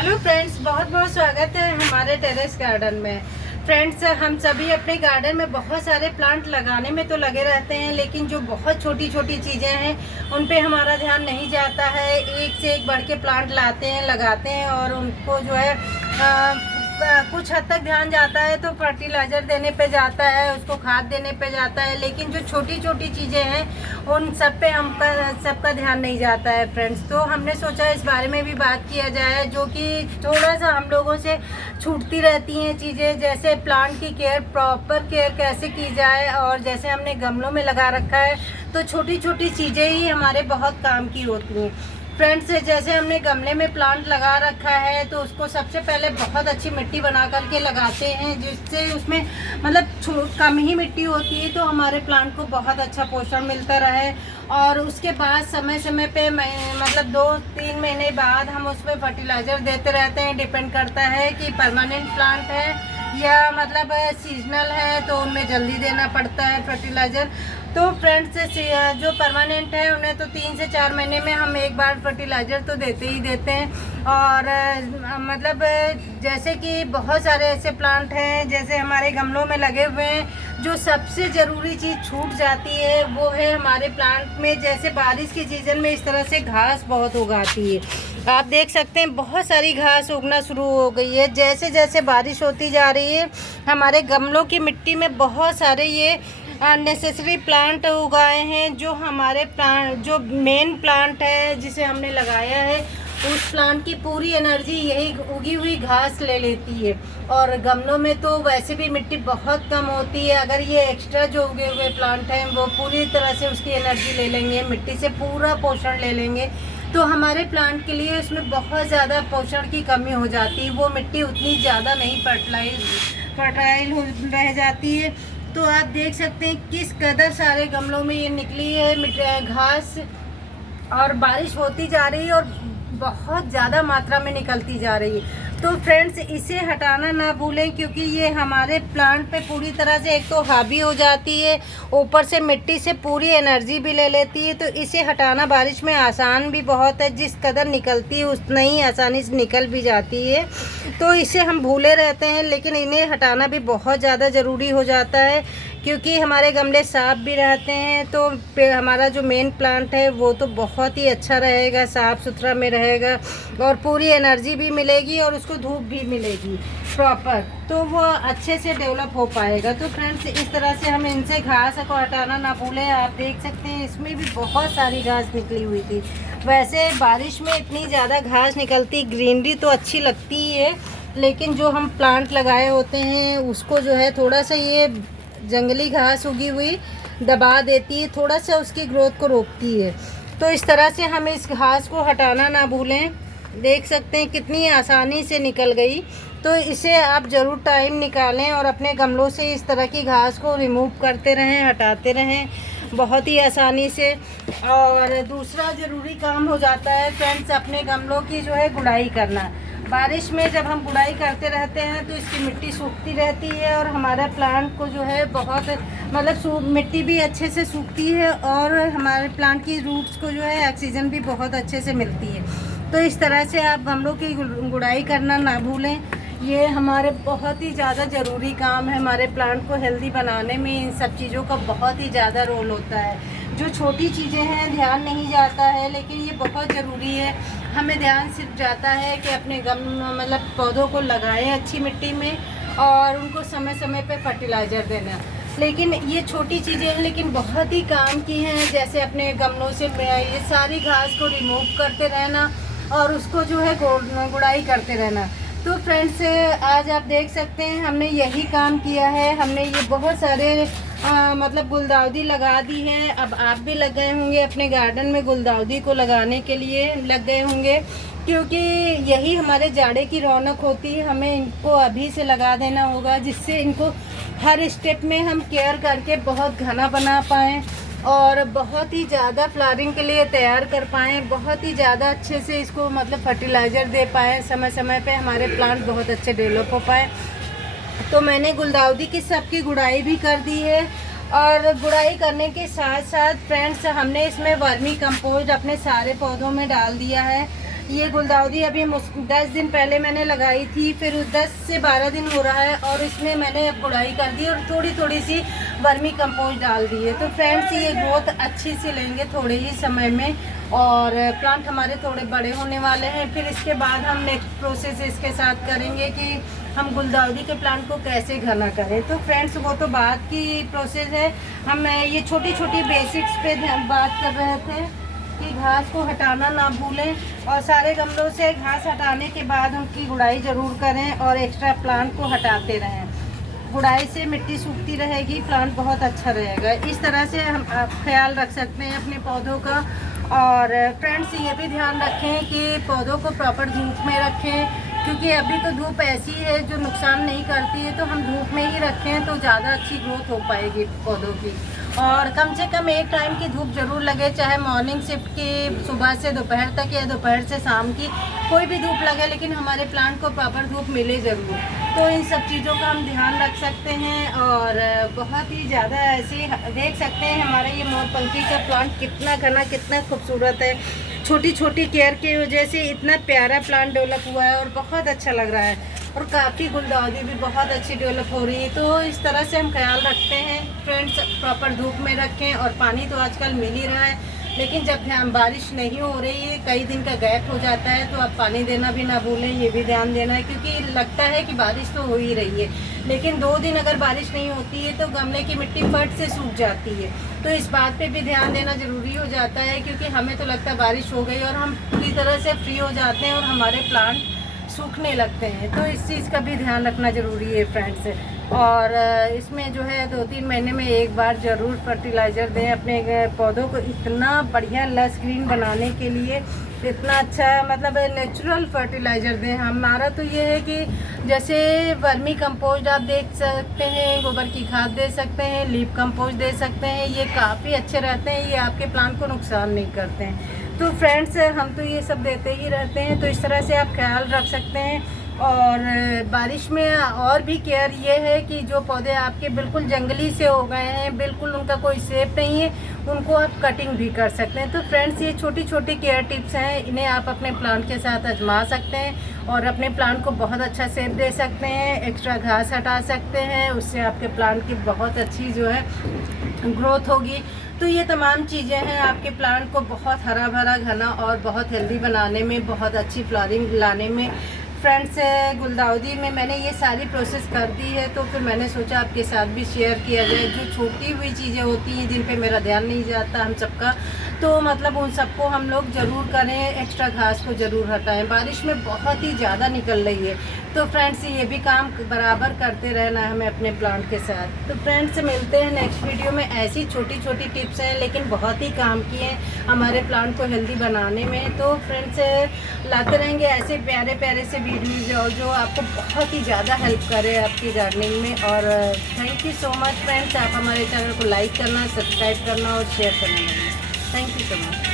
Hello friends, बहुत बहुत स्वागत है हमारे टेरेस गार्डन में। फ्रेंड्स, हम सभी अपने गार्डन में बहुत सारे प्लांट लगाने में तो लगे रहते हैं, लेकिन जो बहुत छोटी छोटी चीज़ें हैं उन पे हमारा ध्यान नहीं जाता है। एक से एक बढ़ के प्लांट लाते हैं, लगाते हैं और उनको जो है कुछ हद तक ध्यान जाता है तो फर्टिलाइज़र देने पे जाता है, उसको खाद देने पे जाता है, लेकिन जो छोटी छोटी चीज़ें हैं उन सब पे सबका ध्यान नहीं जाता है फ्रेंड्स। तो हमने सोचा इस बारे में भी बात किया जाए, जो कि थोड़ा सा हम लोगों से छूटती रहती हैं चीज़ें, जैसे प्लांट की केयर, प्रॉपर केयर कैसे की जाए। और जैसे हमने गमलों में लगा रखा है तो छोटी छोटी चीज़ें ही हमारे बहुत काम की होती हैं फ्रेंड्स। जैसे हमने गमले में प्लांट लगा रखा है तो उसको सबसे पहले बहुत अच्छी मिट्टी बना करके लगाते हैं, जिससे उसमें मतलब कम ही मिट्टी होती है तो हमारे प्लांट को बहुत अच्छा पोषण मिलता रहे। और उसके बाद समय समय पे मतलब 2-3 महीने बाद हम उसमें फर्टिलाइज़र देते रहते हैं। डिपेंड करता है कि परमानेंट प्लांट है या मतलब सीजनल है तो उनमें जल्दी देना पड़ता है फर्टिलाइज़र। तो फ्रेंड्स, जो परमानेंट है उन्हें तो 3 से 4 महीने में हम एक बार फर्टिलाइज़र तो देते ही देते हैं। और मतलब जैसे कि बहुत सारे ऐसे प्लांट हैं जैसे हमारे गमलों में लगे हुए हैं, जो सबसे ज़रूरी चीज़ छूट जाती है वो है हमारे प्लांट में। जैसे बारिश के सीज़न में इस तरह से घास बहुत उगाती है, आप देख सकते हैं बहुत सारी घास उगना शुरू हो गई है। जैसे जैसे बारिश होती जा रही है हमारे गमलों की मिट्टी में बहुत सारे ये अननेसेसरी प्लांट उगाए हैं, जो हमारे प्लांट, जो मेन प्लांट है जिसे हमने लगाया है, उस प्लांट की पूरी एनर्जी यही उगी हुई घास ले लेती है। और गमलों में तो वैसे भी मिट्टी बहुत कम होती है, अगर ये एक्स्ट्रा जो उगे हुए प्लांट हैं वो पूरी तरह से उसकी एनर्जी ले लेंगे, मिट्टी से पूरा पोषण ले लेंगे, तो हमारे प्लांट के लिए उसमें बहुत ज़्यादा पोषण की कमी हो जाती है। वो मिट्टी उतनी ज़्यादा नहीं फर्टाइल रह जाती है। तो आप देख सकते हैं किस कदर सारे गमलों में ये निकली है घास, और बारिश होती जा रही है और बहुत ज़्यादा मात्रा में निकलती जा रही है। तो फ्रेंड्स, इसे हटाना ना भूलें, क्योंकि ये हमारे प्लांट पे पूरी तरह से एक तो हावी हो जाती है, ऊपर से मिट्टी से पूरी एनर्जी भी ले लेती है। तो इसे हटाना बारिश में आसान भी बहुत है, जिस कदर निकलती है उतना ही आसानी से निकल भी जाती है। तो इसे हम भूले रहते हैं, लेकिन इन्हें हटाना भी बहुत ज़्यादा ज़रूरी हो जाता है, क्योंकि हमारे गमले साफ़ भी रहते हैं तो हमारा जो मेन प्लांट है वो तो बहुत ही अच्छा रहेगा, साफ़ सुथरा में रहेगा और पूरी एनर्जी भी मिलेगी और उसको धूप भी मिलेगी प्रॉपर, तो वो अच्छे से डेवलप हो पाएगा। तो फ्रेंड्स, इस तरह से हम इनसे घास को हटाना ना भूलें। आप देख सकते हैं इसमें भी बहुत सारी घास निकली हुई थी। वैसे बारिश में इतनी ज़्यादा घास निकलती, ग्रीनरी तो अच्छी लगती ही है, लेकिन जो हम प्लांट लगाए होते हैं उसको जो है थोड़ा सा ये जंगली घास उगी हुई दबा देती है, थोड़ा सा उसकी ग्रोथ को रोकती है। तो इस तरह से हम इस घास को हटाना ना भूलें। देख सकते हैं कितनी आसानी से निकल गई। तो इसे आप ज़रूर टाइम निकालें और अपने गमलों से इस तरह की घास को रिमूव करते रहें, हटाते रहें बहुत ही आसानी से। और दूसरा ज़रूरी काम हो जाता है फ्रेंड्स, अपने गमलों की जो है गुड़ाई करना। बारिश में जब हम गुड़ाई करते रहते हैं तो इसकी मिट्टी सूखती रहती है और हमारा प्लांट को जो है बहुत मतलब मिट्टी भी अच्छे से सूखती है और हमारे प्लांट की रूट्स को जो है ऑक्सीजन भी बहुत अच्छे से मिलती है। तो इस तरह से आप गमलों की गुड़ाई करना ना भूलें, ये हमारे बहुत ही ज़्यादा ज़रूरी काम है। हमारे प्लांट को हेल्दी बनाने में इन सब चीज़ों का बहुत ही ज़्यादा रोल होता है। जो छोटी चीज़ें हैं ध्यान नहीं जाता है, लेकिन ये बहुत ज़रूरी है। हमें ध्यान सिर्फ जाता है कि अपने मतलब पौधों को लगाएं अच्छी मिट्टी में और उनको समय समय पे फर्टिलाइज़र देना। लेकिन ये छोटी चीज़ें हैं लेकिन बहुत ही काम की हैं, जैसे अपने गमलों से ये सारी घास को रिमूव करते रहना और उसको जो है गुड़ाई करते रहना। तो फ्रेंड्स, आज आप देख सकते हैं हमने यही काम किया है। हमने ये बहुत सारे मतलब गुलदाउदी लगा दी है। अब आप भी लग गए होंगे अपने गार्डन में गुलदाउदी को लगाने के लिए लग गए होंगे, क्योंकि यही हमारे जाड़े की रौनक होती है। हमें इनको अभी से लगा देना होगा, जिससे इनको हर स्टेप में हम केयर करके बहुत घना बना पाएँ और बहुत ही ज़्यादा फ्लावरिंग के लिए तैयार कर पाएँ, बहुत ही ज़्यादा अच्छे से इसको मतलब फर्टिलाइज़र दे पाएँ, समय समय पे हमारे प्लांट बहुत अच्छे डेवलप हो पाएँ। तो मैंने गुलदाउदी की सबकी गुड़ाई भी कर दी है। और गुड़ाई करने के साथ साथ फ्रेंड्स, हमने इसमें वर्मी कंपोस्ट अपने सारे पौधों में डाल दिया है। ये गुलदाउदी अभी 10 दिन पहले मैंने लगाई थी, फिर 10 से 12 दिन हो रहा है और इसमें मैंने अब गुड़ाई कर दी और थोड़ी थोड़ी सी वर्मी कंपोस्ट डाल दी है। तो फ्रेंड्स ये ग्रोथ अच्छी सी लेंगे थोड़े ही समय में और प्लांट हमारे थोड़े बड़े होने वाले हैं। फिर इसके बाद हम नेक्स्ट प्रोसेस इसके साथ करेंगे कि हम गुलदाउदी के प्लांट को कैसे घना करें। तो फ्रेंड्स वो तो बाद की प्रोसेस है। हम ये छोटी छोटी बेसिक्स पे बात कर रहे थे कि घास को हटाना ना भूलें और सारे गमलों से घास हटाने के बाद उनकी गुड़ाई ज़रूर करें और एक्स्ट्रा प्लांट को हटाते रहें। गुड़ाई से मिट्टी सूखती रहेगी, प्लांट बहुत अच्छा रहेगा। इस तरह से हम ख्याल रख सकते हैं अपने पौधों का। और फ्रेंड्स ये भी ध्यान रखें कि पौधों को प्रॉपर धूप में रखें, क्योंकि अभी तो धूप ऐसी है जो नुकसान नहीं करती है, तो हम धूप में ही रखें तो ज़्यादा अच्छी ग्रोथ हो पाएगी पौधों की। और कम से कम एक टाइम की धूप ज़रूर लगे, चाहे मॉर्निंग शिफ्ट की सुबह से दोपहर तक या दोपहर से शाम की, कोई भी धूप लगे लेकिन हमारे प्लांट को प्रॉपर धूप मिले ज़रूर। तो इन सब चीज़ों का हम ध्यान रख सकते हैं। और बहुत ही ज़्यादा ऐसे देख सकते हैं हमारा ये मोरपंखी का प्लांट कितना घना, कितना खूबसूरत है। छोटी छोटी केयर की वजह से इतना प्यारा प्लांट डेवलप हुआ है और बहुत अच्छा लग रहा है और काफ़ी गुलदाउदी भी बहुत अच्छी डेवलप हो रही है। तो इस तरह से हम ख्याल रखते हैं फ्रेंड्स, प्रॉपर धूप में रखें। और पानी तो आजकल मिल ही रहा है, लेकिन जब बारिश नहीं हो रही है, कई दिन का गैप हो जाता है, तो आप पानी देना भी ना भूलें, ये भी ध्यान देना है। क्योंकि लगता है कि बारिश तो हो ही रही है, लेकिन 2 दिन अगर बारिश नहीं होती है तो गमले की मिट्टी फट से सूख जाती है। तो इस बात पे भी ध्यान देना ज़रूरी हो जाता है, क्योंकि हमें तो लगता है बारिश हो गई और हम पूरी तरह से फ्री हो जाते हैं और हमारे प्लांट सूखने लगते हैं। तो इस चीज़ का भी ध्यान रखना ज़रूरी है फ्रेंड्स। और इसमें जो है 2-3 महीने में एक बार ज़रूर फर्टिलाइज़र दें अपने पौधों को इतना बढ़िया लस ग्रीन बनाने के लिए, इतना अच्छा मतलब नेचुरल फर्टिलाइज़र दें। हमारा तो ये है कि जैसे वर्मी कंपोस्ट आप देख सकते हैं, गोबर की खाद दे सकते हैं, लीफ कंपोस्ट दे सकते हैं, ये काफ़ी अच्छे रहते हैं, ये आपके प्लांट को नुकसान नहीं करते हैं। तो फ्रेंड्स हम तो ये सब देते ही रहते हैं, तो इस तरह से आप ख्याल रख सकते हैं। और बारिश में और भी केयर ये है कि जो पौधे आपके बिल्कुल जंगली से हो गए हैं, बिल्कुल उनका कोई शेप नहीं है, उनको आप कटिंग भी कर सकते हैं। तो फ्रेंड्स ये छोटी छोटी केयर टिप्स हैं, इन्हें आप अपने प्लांट के साथ आजमा सकते हैं और अपने प्लांट को बहुत अच्छा शेप दे सकते हैं। एक्स्ट्रा घास हटा सकते हैं, उससे आपके प्लांट की बहुत अच्छी जो है ग्रोथ होगी। तो ये तमाम चीज़ें हैं आपके प्लांट को बहुत हरा भरा, घना और बहुत हेल्दी बनाने में, बहुत अच्छी फ्लावरिंग लाने में। फ्रेंड्स गुलदाउदी में मैंने ये सारी प्रोसेस कर दी है, तो फिर मैंने सोचा आपके साथ भी शेयर किया जाए। जो छोटी हुई चीज़ें होती हैं जिन पे मेरा ध्यान नहीं जाता हम सबका, तो मतलब उन सबको हम लोग ज़रूर करें, एक्स्ट्रा घास को ज़रूर हटाएं। बारिश में बहुत ही ज़्यादा निकल रही है, तो फ्रेंड्स ये भी काम बराबर करते रहना है हमें अपने प्लांट के साथ। तो फ्रेंड्स मिलते हैं नेक्स्ट वीडियो में। ऐसी छोटी छोटी टिप्स हैं लेकिन बहुत ही काम की हैं हमारे प्लांट को हेल्दी बनाने में। तो फ्रेंड्स लाते रहेंगे ऐसे प्यारे प्यारे से वीडियो जो आपको बहुत ही ज़्यादा हेल्प करे आपकी गार्डनिंग में। और thank you so much friends, आप हमारे चैनल को लाइक करना, सब्सक्राइब करना और शेयर करना। Thank you so much.